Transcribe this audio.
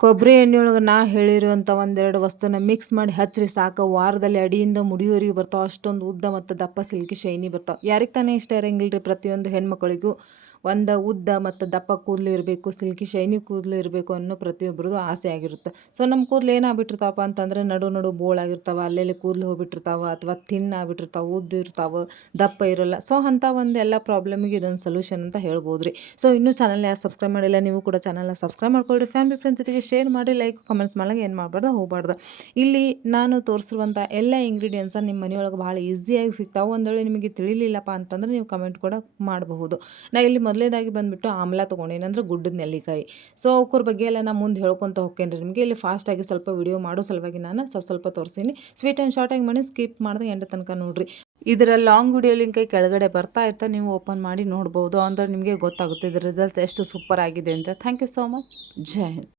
ಕೊಬ್ಬರಿ ಎಣ್ಣೆಯೊಳಗೆ ನಾ ಹೇಳಿರುವಂಥ ಒಂದೆರಡು ವಸ್ತುನ ಮಿಕ್ಸ್ ಮಾಡಿ ಹಚ್ಚಿರಿ ಸಾಕು. ವಾರದಲ್ಲಿ ಅಡಿಯಿಂದ ಮುಡಿಯವರೆಗೆ ಬರ್ತಾವೆ. ಅಷ್ಟೊಂದು ಉದ್ದ ಮತ್ತು ದಪ್ಪ ಸಿಲ್ಕಿ ಶೈನಿ ಬರ್ತಾವೆ. ಯಾರಿಗೆ ತಾನೇ ಇಷ್ಟ ಇರಂಗಿಲ್ಲ ರೀ? ಪ್ರತಿಯೊಂದು ಹೆಣ್ಮಕ್ಳಿಗೂ ಒಂದು ಉದ್ದ ಮತ್ತು ದಪ್ಪ ಕೂದಲು ಇರಬೇಕು, ಸಿಲ್ಕಿ ಶೈನಿ ಕೂದಲು ಇರಬೇಕು ಅನ್ನೋ ಪ್ರತಿಯೊಬ್ಬರದು ಆಸೆ ಆಗಿರುತ್ತೆ. ಸೊ ನಮ್ಮ ಕೂದಲು ಏನಾಗ್ಬಿಟ್ಟಿರ್ತಾವಪ್ಪ ಅಂತಂದರೆ ನಡು ಬೋಳಾಗಿರ್ತಾವೆ, ಅಲ್ಲೆಲ್ಲಿ ಕೂದಲು ಹೋಗ್ಬಿಟ್ಟಿರ್ತಾವೆ, ಅಥವಾ ಆಗ್ಬಿಟ್ಟಿರ್ತಾವೆ, ಉದ್ದು ಇರ್ತಾವೆ, ದಪ್ಪ ಇರೋಲ್ಲ. ಸೊ ಅಂಥ ಒಂದು ಎಲ್ಲ ಪ್ರಾಬ್ಲಮಿಗೆ ಇದೊಂದು ಸೊಲ್ಯೂಷನ್ ಅಂತ ಹೇಳ್ಬೋದು ರೀ. ಸೊ ಇನ್ನೂ ಚಾನಲ್ ಯಾರು ಸಬ್ಸ್ಕ್ರೈಬ್ ಮಾಡಿಲ್ಲ, ನೀವು ಕೂಡ ಚಾನಲ್ನ ಸಬ್ಸ್ಕ್ರೈಬ್ ಮಾಡ್ಕೊಳ್ರಿ. ಫ್ಯಾಮಿಲಿ ಫ್ರೆಂಡ್ಸ್ ಜೊತೆಗೆ ಶೇರ್ ಮಾಡಿ, ಲೈಕ್ ಕಮೆಂಟ್ಸ್ ಮಾಡಂಗೆ ಏನು ಮಾಡಬಾರ್ದು, ಹೋಗಬಾರ್ದು. ಇಲ್ಲಿ ನಾನು ತೋರಿಸಿರುವಂಥ ಎಲ್ಲ ಇಂಗ್ರೀಡಿಯೆಂಟ್ಸ ನಿಮ್ಮ ಮನೆಯೊಳಗೆ ಭಾಳ ಈಸಿಯಾಗಿ ಸಿಗ್ತಾವೆ. ಒಂದು ವೇಳೆ ನಿಮಗೆ ತಿಳಿಲಿಲ್ಲಪ್ಪ ಅಂತಂದರೆ ನೀವು ಕಮೆಂಟ್ ಕೂಡ ಮಾಡಬಹುದು. ನಾ ಇಲ್ಲಿ ಮೊದಲೇದಾಗಿ ಬಂದುಬಿಟ್ಟು ಆಮ್ಲ ತೊಗೊಂಡೇನೆ, ಅಂದರೆ ಗುಡ್ಡದ ನೆಲ್ಲಿಕಾಯಿ. ಸೊ ಅವ್ರ ಬಗ್ಗೆ ಎಲ್ಲ ನಾನು ಮುಂದೆ ಹೇಳ್ಕೊತ ಹೋಗ್ತೇನೆ ರೀ. ನಿಮಗೆ ಇಲ್ಲಿ ಫಾಸ್ಟಾಗಿ ಸ್ವಲ್ಪ ವಿಡಿಯೋ ಮಾಡೋ ಸಲುವಾಗಿ ನಾನು ಸ್ವಲ್ಪ ತೋರಿಸೀನಿ. ಸ್ವೀಟ್ ಆ್ಯಂಡ್ ಶಾರ್ಟಾಗಿ ಮಾಡಿ ಸ್ಕಿಪ್ ಮಾಡಿದ್ರೆ ಎಂಡ ತನಕ ನೋಡಿರಿ. ಇದರ ಲಾಂಗ್ ವಿಡಿಯೋ ಲಿಂಕ್ ಕೆಳಗಡೆ ಬರ್ತಾ ಇರ್ತಾ, ನೀವು ಓಪನ್ ಮಾಡಿ ನೋಡ್ಬೋದು. ಅಂದರೆ ನಿಮಗೆ ಗೊತ್ತಾಗುತ್ತೆ ಇದರ ರಿಸಲ್ಟ್ ಎಷ್ಟು ಸೂಪರ್ ಆಗಿದೆ ಅಂತ. Thank you so much. ಜೈ ಹಿಂದ್.